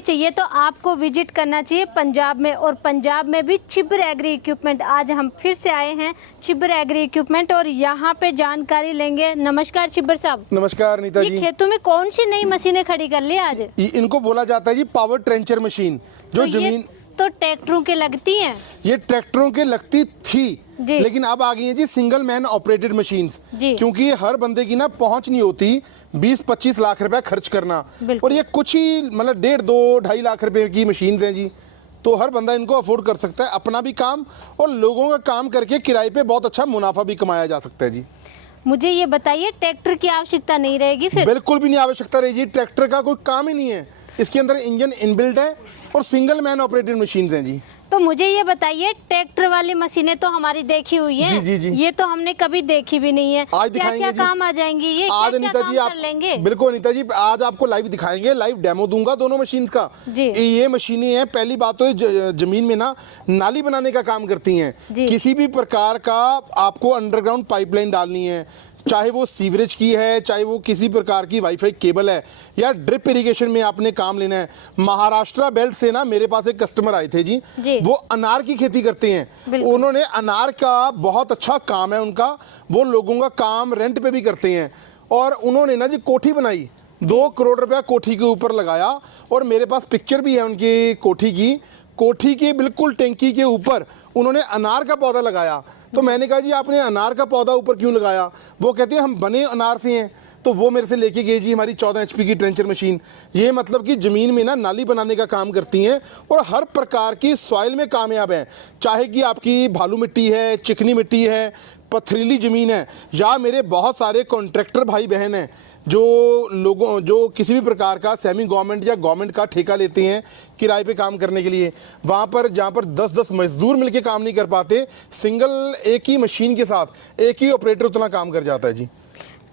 चाहिए तो आपको विजिट करना चाहिए पंजाब में, और पंजाब में भी छिब्बर एग्री इक्विपमेंट। आज हम फिर से आए हैं छिब्बर एग्री इक्विपमेंट और यहाँ पे जानकारी लेंगे। नमस्कार छिब्बर साहब। नमस्कार नीता जी। खेतों में कौन सी नई मशीनें खड़ी कर ली आज? इनको बोला जाता है जी पावर ट्रेंचर मशीन, जो जमीन तो ट्रैक्टरों के लगती हैं। ये ट्रैक्टरों के लगती थी, लेकिन अब आ गई है जी सिंगल मैन ऑपरेटेड मशीन्स, क्योंकि हर बंदे की ना पहुंच नहीं होती 20-25 लाख रुपए खर्च करना, और ये कुछ ही मतलब 1.5-2-2.5 लाख रुपए की मशीन हैं जी, तो हर बंदा इनको अफोर्ड कर सकता है। अपना भी काम और लोगों का काम करके किराए पे बहुत अच्छा मुनाफा भी कमाया जा सकता है जी। मुझे ये बताइए, ट्रैक्टर की आवश्यकता नहीं रहेगी फिर? बिल्कुल भी नहीं आवश्यकता रहेगी, ट्रैक्टर का कोई काम ही नहीं है। इसके अंदर इंजन इनबिल्ट है और सिंगल मैन ऑपरेटेड मशीन्स हैं जी। तो मुझे ये बताइए, ट्रैक्टर वाली मशीनें तो हमारी देखी हुई है, जी। ये तो हमने कभी देखी भी नहीं है। आज दिखाएंगे क्या जी। काम आ जाएंगी ये? आज क्या अनीता जी आप लेंगे? बिल्कुल अनीता जी, आज आपको लाइव दिखाएंगे, लाइव डेमो दूंगा दोनों मशीन का। ये मशीनें हैं, पहली बात तो जमीन में ना नाली बनाने का काम करती हैं। किसी भी प्रकार का आपको अंडरग्राउंड पाइपलाइन डालनी है, चाहे वो सीवरेज की है, चाहे वो किसी प्रकार की वाईफाई केबल है, या ड्रिप इरिगेशन में आपने काम लेना है। महाराष्ट्र बेल्ट से ना मेरे पास एक कस्टमर आए थे जी, वो अनार की खेती करते हैं। उन्होंने अनार का बहुत अच्छा काम है उनका, वो लोगों का काम रेंट पे भी करते हैं, और उन्होंने ना जी कोठी बनाई, 2 करोड़ रुपया कोठी के ऊपर लगाया, और मेरे पास पिक्चर भी है उनकी कोठी की। कोठी की बिल्कुल टैंकी के ऊपर उन्होंने अनार का पौधा लगाया। तो मैंने कहा जी आपने अनार का पौधा ऊपर क्यों लगाया? वो कहते हैं हम बने अनार से हैं। तो वो मेरे से लेके गए जी हमारी 14 HP की ट्रेंचर मशीन। ये मतलब कि ज़मीन में ना नाली बनाने का काम करती हैं, और हर प्रकार की सॉइल में कामयाब हैं, चाहे कि आपकी भालू मिट्टी है, चिकनी मिट्टी है, पथरीली ज़मीन है, या मेरे बहुत सारे कॉन्ट्रैक्टर भाई बहन हैं जो किसी भी प्रकार का सेमी गवर्नमेंट या गवर्नमेंट का ठेका लेते हैं किराए पे काम करने के लिए। वहाँ पर जहाँ पर 10-10 मजदूर मिलके काम नहीं कर पाते, सिंगल एक ही मशीन के साथ एक ही ऑपरेटर उतना काम कर जाता है जी।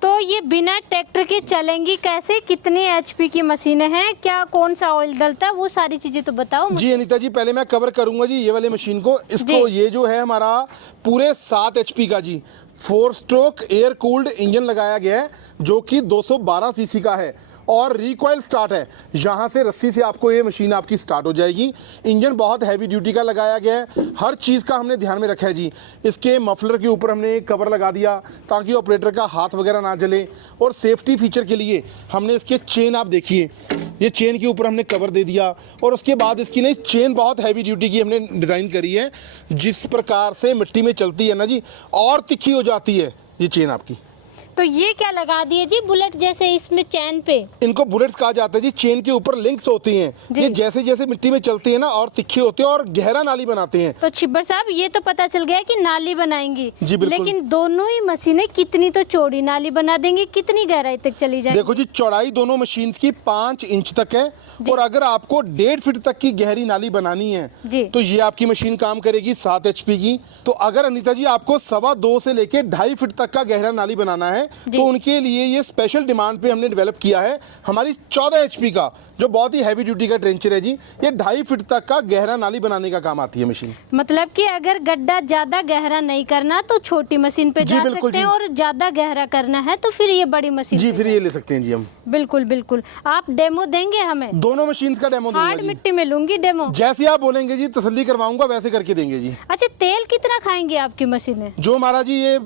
तो ये बिना ट्रैक्टर के चलेंगी कैसे? कितनी HP की मशीनें हैं? क्या कौन सा ऑयल डलता है? वो सारी चीजें तो बताओ मुझे। जी अनीता जी, पहले मैं कवर करूंगा जी ये वाले मशीन को। इसको ये जो है हमारा पूरे 7 HP का जी 4 स्ट्रोक एयर कूल्ड इंजन लगाया गया है, जो कि 212 cc का है, और रिकॉइल स्टार्ट है। यहाँ से रस्सी से आपको ये मशीन आपकी स्टार्ट हो जाएगी। इंजन बहुत हैवी ड्यूटी का लगाया गया है, हर चीज़ का हमने ध्यान में रखा है जी। इसके मफलर के ऊपर हमने कवर लगा दिया ताकि ऑपरेटर का हाथ वगैरह ना जले, और सेफ्टी फीचर के लिए हमने इसके चेन, आप देखिए ये चेन के ऊपर हमने कवर दे दिया, और उसके बाद इसकी नई चेन बहुत हैवी ड्यूटी की हमने डिज़ाइन करी है, जिस प्रकार से मिट्टी में चलती है ना जी, और तिखी हो जाती है ये चेन आपकी। तो ये क्या लगा दिए जी बुलेट जैसे इसमें चैन पे? इनको बुलेट्स कहा जाता है जी। चेन के ऊपर लिंक्स होती हैं, ये जैसे जैसे मिट्टी में चलती है ना और तिखी होते हैं और गहरा नाली बनाते हैं। तो छिब्बर साहब, ये तो पता चल गया कि नाली बनाएंगी जी, बिल्कुल। लेकिन दोनों ही मशीनें कितनी तो चौड़ी नाली बना देंगी, कितनी गहराई तक चली जाएगी? देखो जी, चौड़ाई दोनों मशीन की 5 इंच तक है, और अगर आपको 1.5 फीट तक की गहरी नाली बनानी है तो ये आपकी मशीन काम करेगी 7 HP की। तो अगर अनीता जी आपको 2.25 से लेके 2.5 फीट तक का गहरा नाली बनाना है तो उनके लिए ये स्पेशल डिमांड पे हमने डेवलप किया है हमारी 14 HP का, जो बहुत ही हैवी ड्यूटी का ट्रेंचर है जी। ये 2.5 फीट तक का गहरा नाली बनाने का काम आती है मशीन। मतलब कि अगर गड्ढा ज्यादा गहरा नहीं करना तो छोटी मशीन पे जा सकते हैं, और ज्यादा गहरा करना है तो फिर ये बड़ी मशीन जी, फिर ये ले सकते हैं जी हम। बिल्कुल बिल्कुल। आप डेमो देंगे हमें? दोनों मशीन का डेमो दूंगा जी। मिट्टी में लूंगी डेमो, जैसे आप बोलेंगे जी तसल्ली करवाऊंगा वैसे करके देंगे जी। अच्छा, तेल कितना खाएंगी आपकी मशीनें? जो हमारा जी ये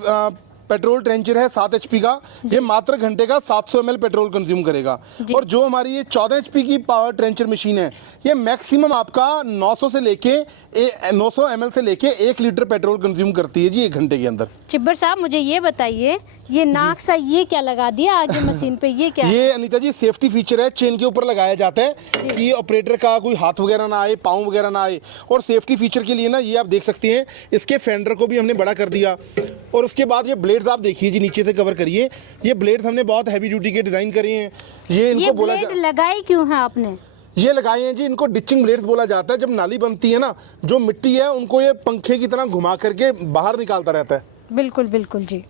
पेट्रोल ट्रेंचर है 7 HP का, ये मात्र घंटे का 700 ml पेट्रोल कंज्यूम करेगा। और जो हमारी ये 14 HP की पावर ट्रेंचर मशीन है, ये मैक्सिमम आपका 900 से लेके 900 ml से लेके 1 लीटर पेट्रोल कंज्यूम करती है जी 1 घंटे के अंदर। छिब्बर साहब, मुझे ये बताइए, ये नाक सा ये क्या लगा दिया आगे मशीन पे? ये क्या? ये अनीता जी सेफ्टी फीचर है, चेन के ऊपर लगाया जाता है कि ऑपरेटर का कोई हाथ वगैरह ना आए, पाँव वगैरह ना आए। और सेफ्टी फीचर के लिए ना ये आप देख सकते हैं, इसके फेंडर को भी हमने बड़ा कर दिया। और उसके बाद ये ब्लेड्स आप देखिए जी, नीचे से कवर करिए, ये ब्लेड्स हमने बहुत हैवी ड्यूटी के डिज़ाइन करे हैं। ये इनको बोला लगाई क्यों है आपने? ये लगाए हैं जी, इनको डिचिंग ब्लेड्स बोला जाता है। जब नाली बनती है ना, जो मिट्टी है उनको ये पंखे की तरह घुमा करके बाहर निकालता रहता है। बिल्कुल बिल्कुल जी।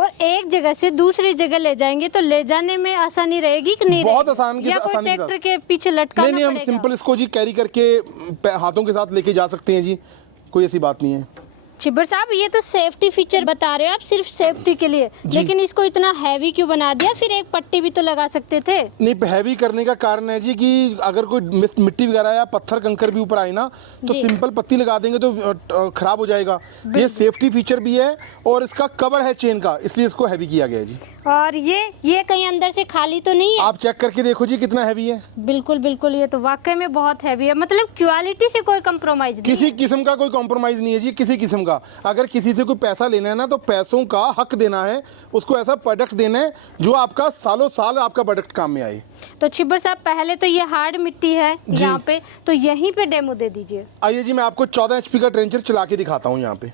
और एक जगह से दूसरी जगह ले जाएंगे तो ले जाने में आसानी रहेगी कि नहीं? बहुत आसान की ट्रैक्टर के पीछे लटकाना नहीं, हम सिंपल इसको जी कैरी करके हाथों के साथ लेके जा सकते हैं जी, कोई ऐसी बात नहीं है। छिब्बर साहब, ये तो सेफ्टी फीचर बता रहे हो आप, सिर्फ सेफ्टी के लिए, लेकिन इसको इतना हैवी क्यों बना दिया? फिर एक पट्टी भी तो लगा सकते थे। नहीं, हैवी करने का कारण है जी कि अगर कोई मिट्टी वगैरह या पत्थर कंकर भी ऊपर आए ना तो सिंपल पत्ती लगा देंगे तो खराब हो जाएगा। ये सेफ्टी फीचर भी है और इसका कवर है चेन का, इसलिए इसको हैवी किया गया है जी। और ये कहीं अंदर से खाली तो नहीं है? आप चेक करके देखो जी कितना हैवी है। बिल्कुल बिल्कुल, ये तो वाकई में बहुत हैवी है। मतलब क्वालिटी से कोई कम्प्रोमाइज नहीं, किसी किस्म का कोई कॉम्प्रोमाइज नहीं है जी, किसी किस्म का। अगर किसी से कोई पैसा लेना है ना तो पैसों का हक देना है, उसको ऐसा प्रोडक्ट देना है जो आपका सालों साल आपका प्रोडक्ट काम में आए। तो छिब्बर साहब, पहले तो ये हार्ड मिट्टी है यहाँ पे, तो यहीं पे डेमो दे दीजिए। आइए जी, मैं आपको 14 HP का ट्रेंचर चला के दिखाता हूँ यहाँ पे।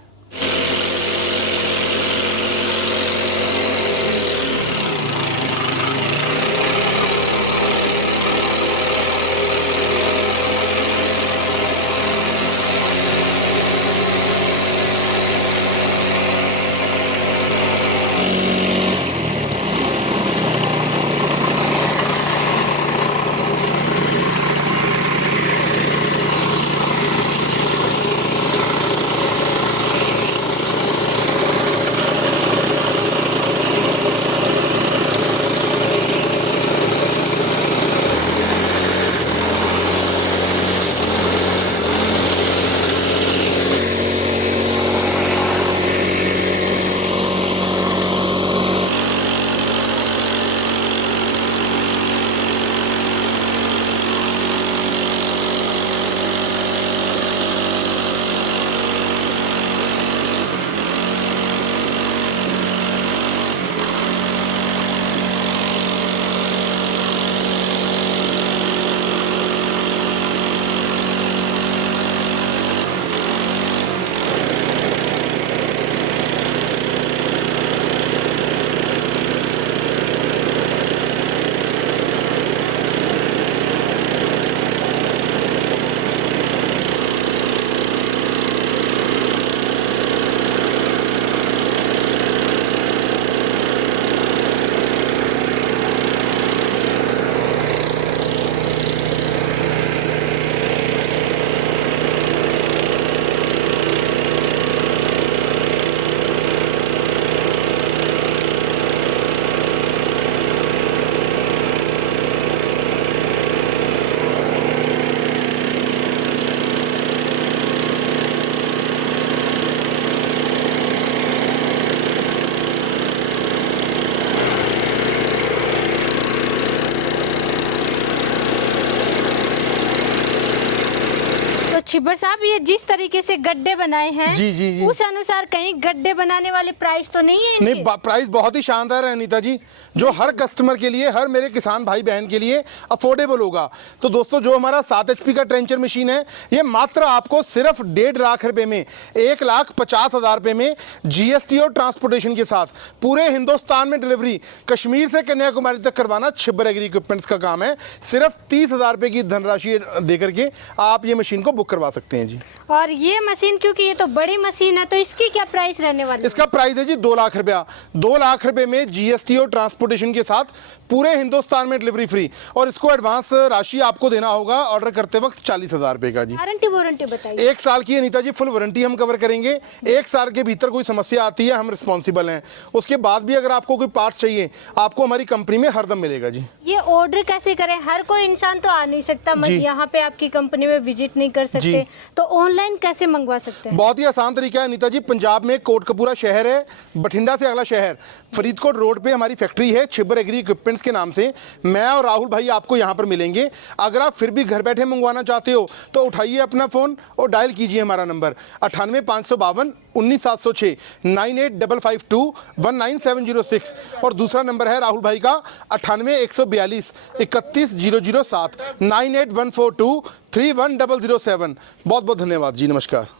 छिब्बर साहब, ये जिस तरीके से गड्ढे बनाए हैं जी जी जी, उस अनुसार कहीं गड्ढे बनाने वाले प्राइस तो नहीं है? नहीं, प्राइस बहुत ही शानदार है अनीता जी, जो हर कस्टमर के लिए, हर मेरे किसान भाई बहन के लिए अफोर्डेबल होगा। तो दोस्तों, जो हमारा 7 HP का ट्रेंचर मशीन है, ये मात्र आपको सिर्फ 1.5 लाख रुपए में, 1,50,000 रुपए में GST और ट्रांसपोर्टेशन के साथ पूरे हिंदुस्तान में डिलीवरी, कश्मीर से कन्याकुमारी तक करवाना छिब्बर एग्री इक्विपमेंट्स का काम है। सिर्फ 30,000 रुपए की धनराशि देकर के आप ये मशीन को बुक करवा सकते हैं जी। और ये मशीन, क्योंकि ये तो बड़ी मशीन है, तो इसकी क्या प्राइस रहने वाली है? इसका प्राइस है जी 2 लाख रुपया। 2 लाख रुपए में GST और ट्रांसपोर्टेशन के साथ पूरे हिंदुस्तान में डिलीवरी फ्री, और इसको एडवांस राशि आपको देना होगा ऑर्डर करते वक्त 40,000 रुपए का जी। वारंटी वारंटी बताइए। 1 साल की अनीता जी फुल वारंटी हम कवर करेंगे। 1 साल के भीतर कोई समस्या आती है, हम रिस्पॉन्सिबल हैं। उसके बाद भी अगर आपको कोई पार्ट्स चाहिए, आपको हमारी कंपनी में हरदम मिलेगा जी। ये ऑर्डर कैसे करें? हर कोई इंसान तो आ नहीं सकता, यहाँ पे आपकी कंपनी में विजिट नहीं कर सकते, तो ऑनलाइन कैसे मंगवा सकते हैं? बहुत ही आसान तरीका है अनीता जी। पंजाब में कोटकपूरा शहर है, बठिंडा से अगला शहर, फरीदकोट रोड पे हमारी फैक्ट्री है छिब्बर एग्री इक्विपमेंट्स के नाम से। मैं और राहुल भाई आपको यहाँ पर मिलेंगे। अगर आप फिर भी घर बैठे मंगवाना चाहते हो तो उठाइए अपना फ़ोन और डायल कीजिए हमारा नंबर 98,552 19,706 98,552 और दूसरा नंबर है राहुल भाई का 98,142 31,007 98,142 31,007। बहुत बहुत धन्यवाद जी, नमस्कार।